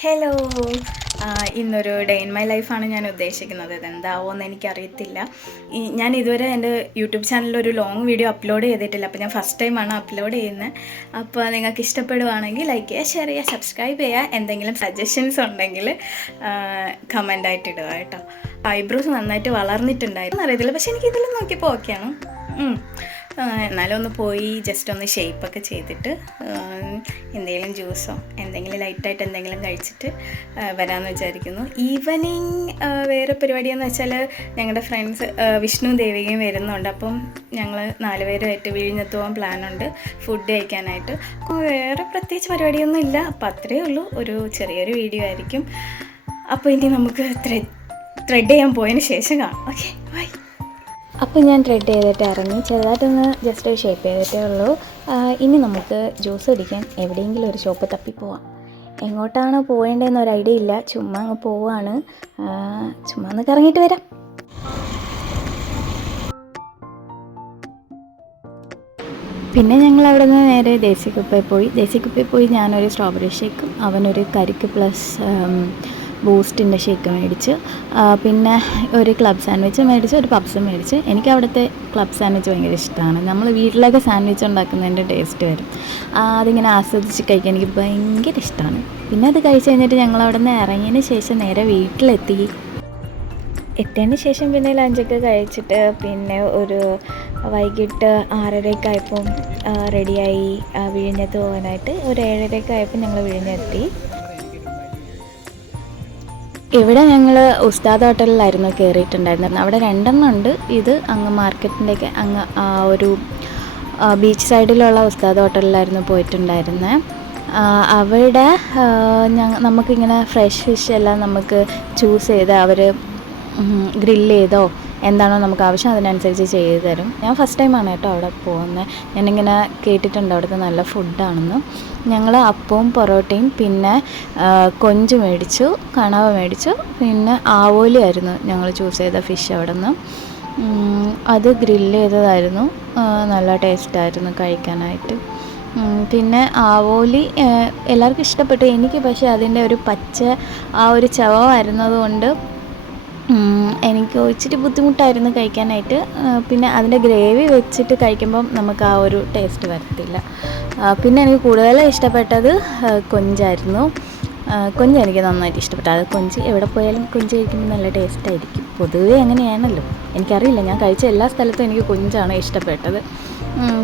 Hello. ഇന്നൊരു day in my ലൈഫാണ് ഞാൻ ഉദ്ദേശിക്കുന്നത്. ഇതെന്താവുമെന്ന് എനിക്കറിയത്തില്ല. ഞാൻ ഇതുവരെ എൻ്റെ യൂട്യൂബ് ചാനലിൽ ഒരു ലോങ് വീഡിയോ അപ്ലോഡ് ചെയ്തിട്ടില്ല. അപ്പോൾ ഞാൻ ഫസ്റ്റ് ടൈമാണ് അപ്ലോഡ് ചെയ്യുന്നത്. അപ്പോൾ നിങ്ങൾക്ക് ഇഷ്ടപ്പെടുവാണെങ്കിൽ ലൈക്ക് ചെയ്യുക, ഷെയർ ചെയ്യുക, സബ്സ്ക്രൈബ് ചെയ്യുക. എന്തെങ്കിലും സജഷൻസ് ഉണ്ടെങ്കിൽ കമൻ്റായിട്ട് ഇടുക കേട്ടോ. ഐബ്രോസ് നന്നായിട്ട് വളർന്നിട്ടുണ്ടായിരുന്നു അറിയത്തില്ല, പക്ഷെ എനിക്കിതിൽ നോക്കിയപ്പോൾ ഓക്കെയാണ്. എന്നാലും ഒന്ന് പോയി ജസ്റ്റ് ഒന്ന് ഷേപ്പൊക്കെ ചെയ്തിട്ട് എന്തെങ്കിലും ജ്യൂസോ എന്തെങ്കിലും ലൈറ്റായിട്ട് എന്തെങ്കിലും കഴിച്ചിട്ട് വരാമെന്ന് വിചാരിക്കുന്നു. ഈവനിങ് വേറെ പരിപാടിയെന്ന് വെച്ചാൽ ഞങ്ങളുടെ ഫ്രണ്ട്സ് വിഷ്ണു ദേവികയും വരുന്നുണ്ട്. അപ്പം ഞങ്ങൾ 4 പേരുമായിട്ട് വിഴിഞ്ഞത്ത് പോകാൻ പ്ലാനുണ്ട് ഫുഡ് കഴിക്കാനായിട്ട്. അപ്പോൾ വേറെ പ്രത്യേകിച്ച് പരിപാടിയൊന്നും ഇല്ല. അപ്പോൾ അത്രയേ ഉള്ളൂ. ഒരു ചെറിയൊരു വീഡിയോ ആയിരിക്കും. അപ്പോൾ ഇനി നമുക്ക് ത്രെഡ് ചെയ്യാൻ പോയതിന് ശേഷം കാണാം. Okay, bye. അപ്പോൾ ഞാൻ ത്രെഡ് ചെയ്തിട്ട് ഇറങ്ങി ചെറുതായിട്ടൊന്ന് ജസ്റ്റ് ഷേപ്പ് ചെയ്തിട്ടേ ഉള്ളൂ. ഇനി നമുക്ക് ജ്യൂസ് കുടിക്കാൻ എവിടെയെങ്കിലും ഒരു ഷോപ്പ് തപ്പിപ്പോവാം. എങ്ങോട്ടാണ് പോകേണ്ടതെന്ന് ഒരു ഐഡിയ ഇല്ല. ചുമ്മാ അങ്ങ് പോവാണ്. ചുമ്മാ ഒന്ന് കറങ്ങിയിട്ട് വരാം. പിന്നെ ഞങ്ങൾ അവിടെ നിന്ന് നേരെ ദേശീക്കുപ്പയിൽ പോയി ഞാനൊരു സ്ട്രോബെറി ഷേക്കും അവനൊരു കരിക്ക് പ്ലസ് ബൂസ്റ്റിൻ്റെ ഷേക്ക് മേടിച്ച്, പിന്നെ ഒരു ക്ലബ് സാൻഡ്വിച്ച് മേടിച്ച്, ഒരു പപ്സും മേടിച്ച്. എനിക്ക് അവിടുത്തെ ക്ലബ് സാൻഡ്വിച്ച് ഭയങ്കര ഇഷ്ടമാണ്. നമ്മൾ വീട്ടിലൊക്കെ സാൻഡ്വിച്ച് ഉണ്ടാക്കുന്നതിൻ്റെ ടേസ്റ്റ് വരും. അതിങ്ങനെ ആസ്വദിച്ച് കഴിക്കാൻ എനിക്ക് ഭയങ്കര ഇഷ്ടമാണ്. പിന്നെ അത് കഴിച്ച് കഴിഞ്ഞിട്ട് ഞങ്ങൾ അവിടെ നിന്ന് ഇറങ്ങിയതിന് ശേഷം നേരെ എത്തിയതിന് ശേഷം പിന്നെ ലഞ്ചൊക്കെ കഴിച്ചിട്ട് പിന്നെ ഒരു വൈകിട്ട് 6:30 ആയപ്പം റെഡിയായി വിഴിഞ്ഞത്ത് പോകാനായിട്ട്. ഒരു 7:30 ആയപ്പോൾ ഞങ്ങൾ വിഴിഞ്ഞെത്തി. ഇവിടെ ഞങ്ങൾ ഉസ്താദ് ഹോട്ടലിലായിരുന്നു കയറിയിട്ടുണ്ടായിരുന്നത്. അവിടെ 2 ഉണ്ട്. ഇത് അങ്ങ് മാർക്കറ്റിൻ്റെയൊക്കെ അങ്ങ് ഒരു ബീച്ച് സൈഡിലുള്ള ഉസ്താദ് ഹോട്ടലിലായിരുന്നു പോയിട്ടുണ്ടായിരുന്നത്. അവിടെ നമുക്കിങ്ങനെ ഫ്രഷ് ഫിഷ് എല്ലാം നമുക്ക് ചൂസ് ചെയ്ത് അവർ ഗ്രില്ല് ചെയ്തോ എന്താണോ നമുക്ക് ആവശ്യം അതിനനുസരിച്ച് ചെയ്ത് തരും. ഞാൻ ഫസ്റ്റ് ടൈമാണ് കേട്ടോ അവിടെ പോകുന്നത്. ഞാനിങ്ങനെ കേട്ടിട്ടുണ്ട് അവിടുത്തെ നല്ല ഫുഡാണെന്ന്. ഞങ്ങൾ അപ്പവും പൊറോട്ടയും പിന്നെ കൊഞ്ച് മേടിച്ചു, കണവ മേടിച്ചു, പിന്നെ ആവോലി ആയിരുന്നു ഞങ്ങൾ ചൂസ് ചെയ്ത ഫിഷ് അവിടെ നിന്ന്. അത് ഗ്രില്ല് ചെയ്തതായിരുന്നു. നല്ല ടേസ്റ്റായിരുന്നു കഴിക്കാനായിട്ട്. പിന്നെ ആവോലി എല്ലാവർക്കും ഇഷ്ടപ്പെട്ടു. എനിക്ക് പക്ഷേ അതിൻ്റെ ഒരു പച്ച ഒരു ചവ വരുന്നതുകൊണ്ട് എനിക്ക് ഇച്ചിരി ബുദ്ധിമുട്ടായിരുന്നു കഴിക്കാനായിട്ട്. പിന്നെ അതിൻ്റെ ഗ്രേവി വെച്ചിട്ട് കഴിക്കുമ്പം നമുക്ക് ആ ഒരു ടേസ്റ്റ് വരത്തില്ല. പിന്നെ എനിക്ക് കൂടുതൽ ഇഷ്ടപ്പെട്ടത് കൊഞ്ചായിരുന്നു. കൊഞ്ച് എനിക്ക് നന്നായിട്ട് ഇഷ്ടപ്പെട്ടു. അത് കൊഞ്ച് എവിടെ പോയാലും കൊഞ്ച് കഴിക്കുമ്പോൾ നല്ല ടേസ്റ്റായിരിക്കും. പൊതുവേ അങ്ങനെയാണല്ലോ. എനിക്കറിയില്ല, ഞാൻ കഴിച്ച എല്ലാ സ്ഥലത്തും എനിക്ക് കൊഞ്ചാണ് ഇഷ്ടപ്പെട്ടത്.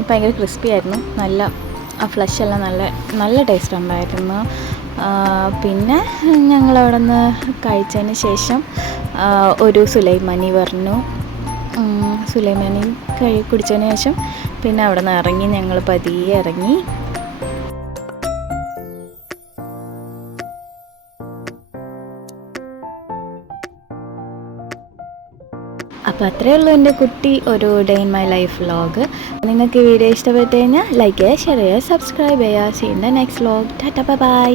ഭയങ്കര ക്രിസ്പി ആയിരുന്നു. നല്ല ആ ഫ്ലഷെല്ലാം നല്ല ടേസ്റ്റ് ഉണ്ടായിരുന്നു. പിന്നെ ഞങ്ങളവിടെ നിന്ന് കഴിച്ചതിന് ശേഷം ഒരു സുലൈമാനി പറഞ്ഞു. സുലൈമാനി കുടിച്ചതിന് ശേഷം പിന്നെ അവിടെ നിന്ന് ഇറങ്ങി. ഞങ്ങൾ പതിയെ ഇറങ്ങി. അപ്പോൾ അത്രയേ ഉള്ളൂ എൻ്റെ കുട്ടി ഒരു day in my life vlog. നിങ്ങൾക്ക് ഈ വീഡിയോ ഇഷ്ടപ്പെട്ട് കഴിഞ്ഞാൽ ലൈക്ക് ചെയ്യുക, ഷെയർ ചെയ്യുക, സബ്സ്ക്രൈബ് ചെയ്യുക. See in the next vlog. Tata, by.